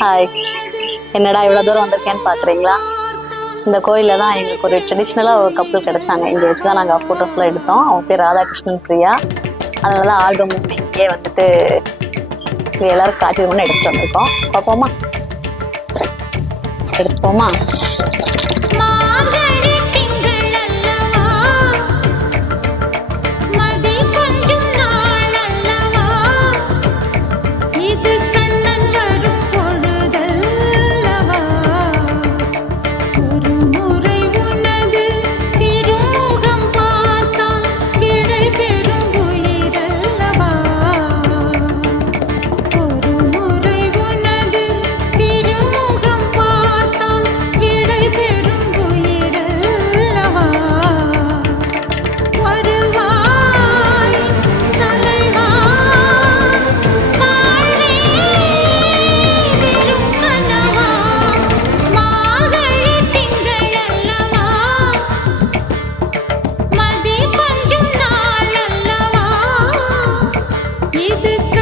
Hi என்னடா இவ்வளோ தூரம் வந்திருக்கேன்னு பார்க்குறீங்களா இந்த கோயிலில் தான் எங்களுக்கு ஒரு ட்ரெடிஷ்னலாக ஒரு கப்பல் கிடைச்சாங்க. இங்கே வச்சு தான் நாங்கள் ஃபோட்டோஸ்லாம் எடுத்தோம். அவங்க பேர் ராதாகிருஷ்ணன் பிரியா. அதனால தான் ஆல்பம் இங்கே வந்துட்டு இங்கே எல்லாரும் காட்டிடுவோம்னு எடுத்துகிட்டு வந்திருக்கோம். பார்ப்போமா எடுத்துப்போமா? Keep it going.